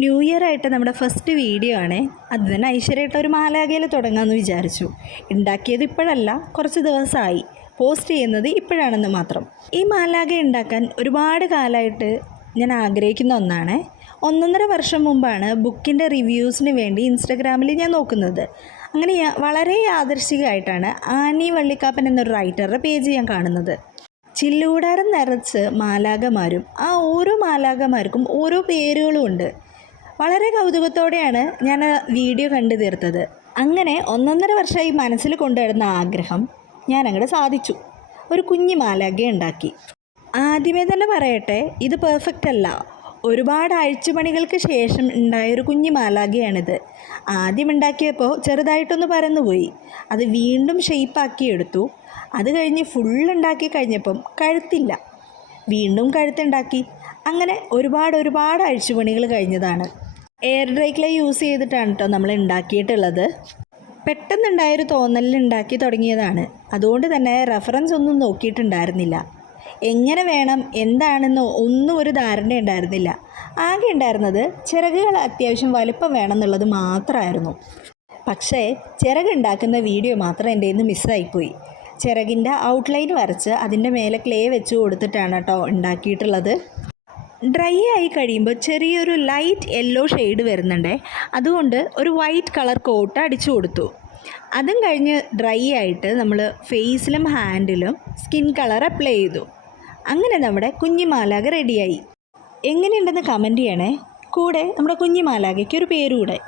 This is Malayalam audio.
ന്യൂ ഇയർ ആയിട്ട് നമ്മുടെ ഫസ്റ്റ് വീഡിയോ ആണ്. അത് തന്നെ ഐശ്വര്യമായിട്ട് ഒരു മാലാഖയിൽ തുടങ്ങാമെന്ന് വിചാരിച്ചു. ഉണ്ടാക്കിയത് ഇപ്പോഴല്ല, കുറച്ച് ദിവസമായി. പോസ്റ്റ് ചെയ്യുന്നത് ഇപ്പോഴാണെന്ന് മാത്രം. ഈ മാലാഖ ഉണ്ടാക്കാൻ ഒരുപാട് കാലമായിട്ട് ഞാൻ ആഗ്രഹിക്കുന്ന ഒന്നാണ്. 1.5 വർഷം മുമ്പാണ് ബുക്കിൻ്റെ റിവ്യൂസിന് വേണ്ടി ഇൻസ്റ്റഗ്രാമിൽ ഞാൻ നോക്കുന്നത്. അങ്ങനെ വളരെ യാദൃശ്ചികമായിട്ടാണ് ആനി വള്ളിക്കാപ്പൻ എന്നൊരു റൈറ്ററുടെ പേജ് ഞാൻ കാണുന്നത്. ചില്ലൂടാരം നിറച്ച് മാലാഖമാരും ആ ഓരോ മാലാഖമാർക്കും ഓരോ പേരുകളും ഉണ്ട്. വളരെ കൗതുകത്തോടെയാണ് ഞാൻ ആ വീഡിയോ കണ്ടു തീർത്തത്. അങ്ങനെ 1.5 വർഷമായി മനസ്സിൽ കൊണ്ടുവരുന്ന ആഗ്രഹം ഞാൻ അങ്ങോട്ട് സാധിച്ചു. ഒരു കുഞ്ഞു മാലാഖ ഉണ്ടാക്കി. ആദ്യമേ തന്നെ പറയട്ടെ, ഇത് പെർഫെക്റ്റ് അല്ല. ഒരുപാട് അഴിച്ചുപണികൾക്ക് ശേഷം ഉണ്ടായൊരു കുഞ്ഞു മാലാഖയാണിത്. ആദ്യം ഉണ്ടാക്കിയപ്പോൾ ചെറുതായിട്ടൊന്ന് പരന്നുപോയി. അത് വീണ്ടും ഷെയ്പ്പാക്കിയെടുത്തു. അത് കഴിഞ്ഞ് ഫുള്ളുണ്ടാക്കി കഴിഞ്ഞപ്പം കഴുത്തില്ല. വീണ്ടും കഴുത്തുണ്ടാക്കി. അങ്ങനെ ഒരുപാട് അഴിച്ചുപണികൾ കഴിഞ്ഞതാണ്. എയർ ഡ്രൈ ക്ലേ യൂസ് ചെയ്തിട്ടാണ് കേട്ടോ നമ്മൾ ഉണ്ടാക്കിയിട്ടുള്ളത്. പെട്ടെന്നുണ്ടായൊരു തോന്നലിൽ ഉണ്ടാക്കി തുടങ്ങിയതാണ്. അതുകൊണ്ട് തന്നെ റെഫറൻസ് ഒന്നും നോക്കിയിട്ടുണ്ടായിരുന്നില്ല. എങ്ങനെ വേണം എന്താണെന്ന് ഒന്നും ഒരു ധാരണ ഉണ്ടായിരുന്നില്ല. ആകെ ഉണ്ടായിരുന്നത് ചിറകുകൾ അത്യാവശ്യം വലുപ്പം വേണം എന്നുള്ളത് മാത്രമായിരുന്നു. പക്ഷേ ചിറകുണ്ടാക്കുന്ന വീഡിയോ മാത്രം എൻ്റെ നിന്ന് മിസ്സായിപ്പോയി. ചിറകിൻ്റെ ഔട്ട്ലൈൻ വരച്ച് അതിൻ്റെ മേലെ ക്ലേ വെച്ച് കൊടുത്തിട്ടാണ് കേട്ടോ ഉണ്ടാക്കിയിട്ടുള്ളത്. ഡ്രൈ ആയി കഴിയുമ്പോൾ ചെറിയൊരു ലൈറ്റ് യെല്ലോ ഷെയ്ഡ് വരുന്നുണ്ട്. അതുകൊണ്ട് ഒരു വൈറ്റ് കളർ കോട്ട് അടിച്ചു കൊടുത്തു. അതും കഴിഞ്ഞ് ഡ്രൈ ആയിട്ട് നമ്മൾ ഫേസിലും ഹാൻഡിലും സ്കിൻ കളർ അപ്ലൈ ചെയ്തു. അങ്ങനെ നമ്മുടെ കുഞ്ഞു മാലാഖ റെഡിയായി. എങ്ങനെയുണ്ടെന്ന് കമൻറ്റ് ചെയ്യണേ. കൂടെ നമ്മുടെ കുഞ്ഞു മാലാഖയ്ക്ക് ഒരു പേര് കൂടെ.